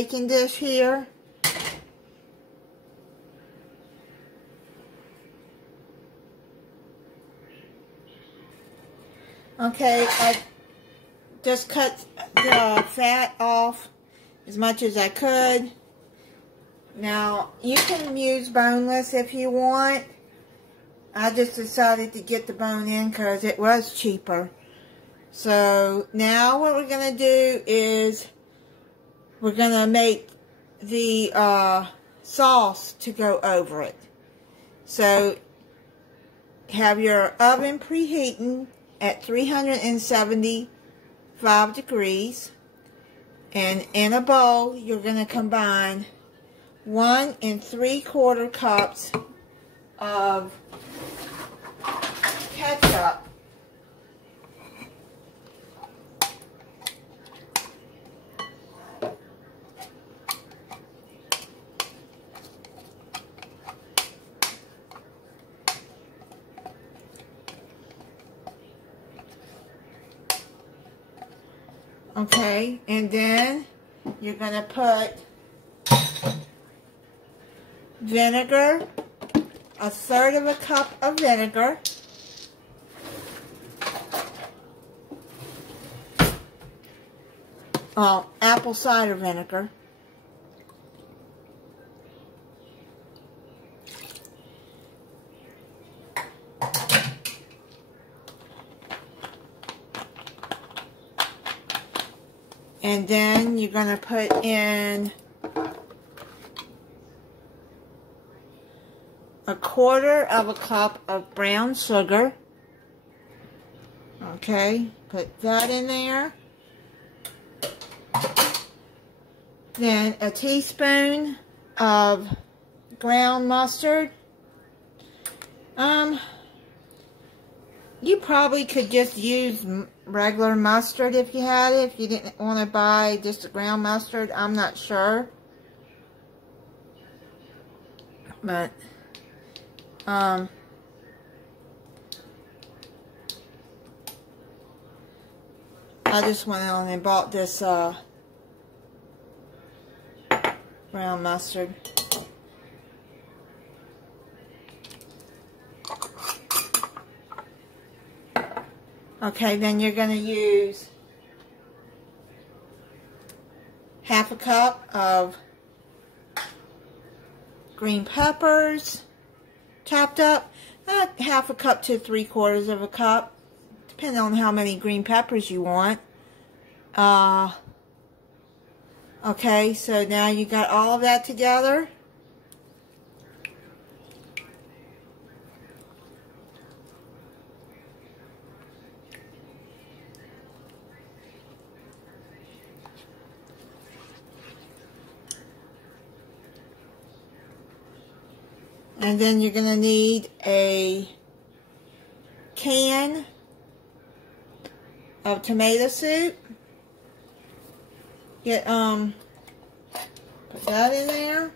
baking dish here. Okay, I just cut the fat off as much as I could. Now, you can use boneless if you want. I just decided to get the bone in because it was cheaper. So, now what we're going to do is we're going to make the sauce to go over it. So, have your oven preheating at 375 degrees. And in a bowl, you're going to combine 1 3/4 cups of ketchup. Okay, and then you're going to put vinegar, 1/3 of a cup of vinegar, apple cider vinegar, and then you're going to put in 1/4 of a cup of brown sugar. Okay, put that in there. Then a teaspoon of ground mustard. You probably could just use regular mustard if you had it, if you didn't want to buy just a ground mustard. I'm not sure. But, I just went on and bought this, brown mustard. Okay, then you're going to use 1/2 cup of green peppers, chopped up. 1/2 cup to 3/4 of a cup, depending on how many green peppers you want. Okay, so now you got all of that together. And then you're going to need a can of tomato soup. Put that in there.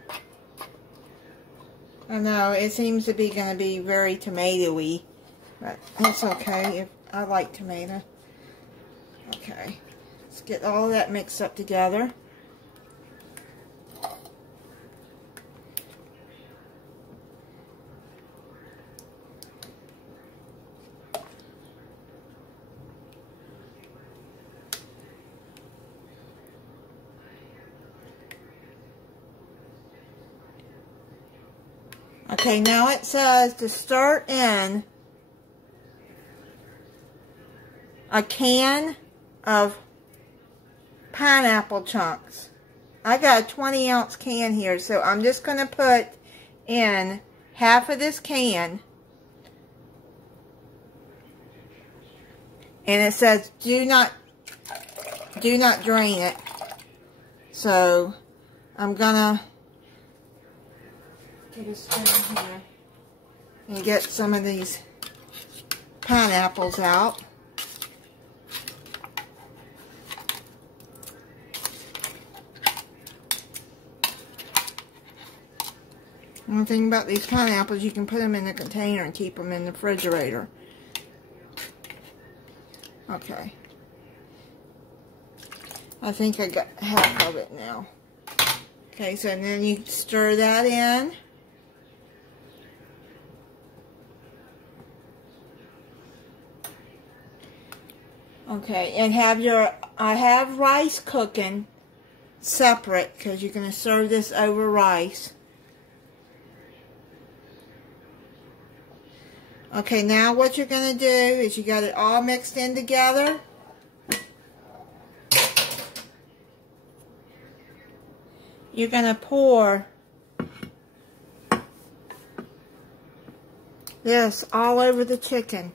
I know, it seems to be going to be very tomatoey, but that's okay. I like tomato. Okay, let's get all of that mixed up together. Okay, now it says to stir in a can of pineapple chunks. I got a 20-ounce can here, so I'm just going to put in 1/2 of this can. And it says do not drain it. So I'm gonna get a spoon here and get some of these pineapples out. One thing about these pineapples, you can put them in a container and keep them in the refrigerator. Okay. I think I got half of it now. Okay, so then you stir that in. Okay, and I have rice cooking separate because you're going to serve this over rice. Okay, now what you're going to do is you got it all mixed in together. You're going to pour this all over the chicken.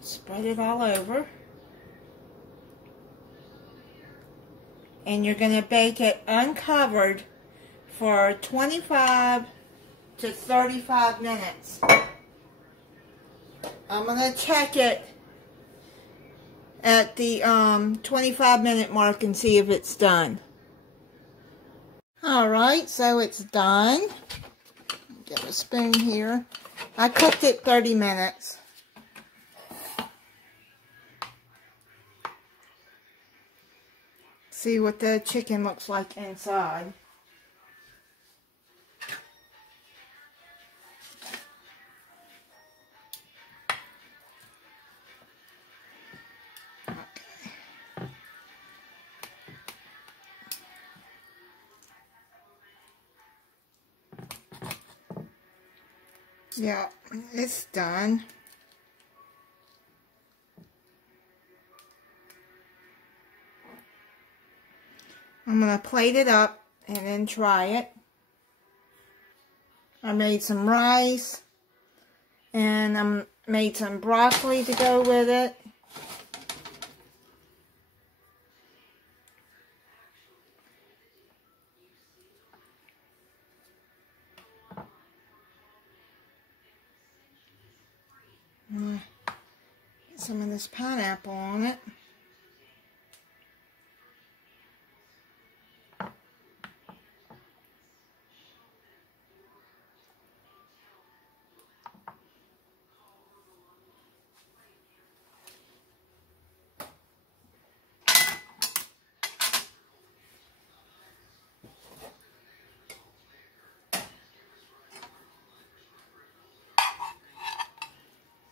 Spread it all over. And you're going to bake it uncovered for 25 to 35 minutes. I'm going to check it at the 25-minute mark and see if it's done. Alright, so it's done. Get a spoon here. I cooked it 30 minutes. See what the chicken looks like inside. Yeah, it's done. I'm going to plate it up and then try it. I made some rice and I made some broccoli to go with it. Get some of this pineapple on it.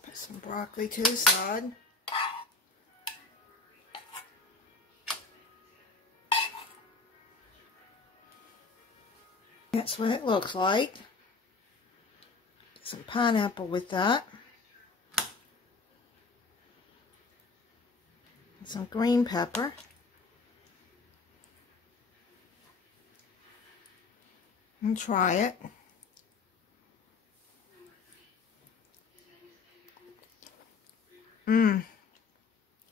Put some broccoli to the side. That's what it looks like. Get some pineapple with that. And some green pepper. And try it.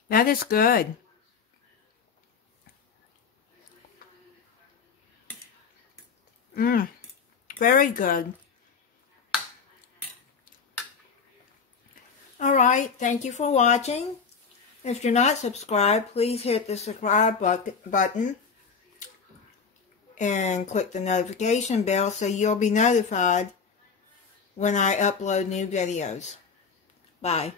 That is good. Very good. Alright, thank you for watching. If you're not subscribed, please hit the subscribe button and click the notification bell so you'll be notified when I upload new videos. Bye.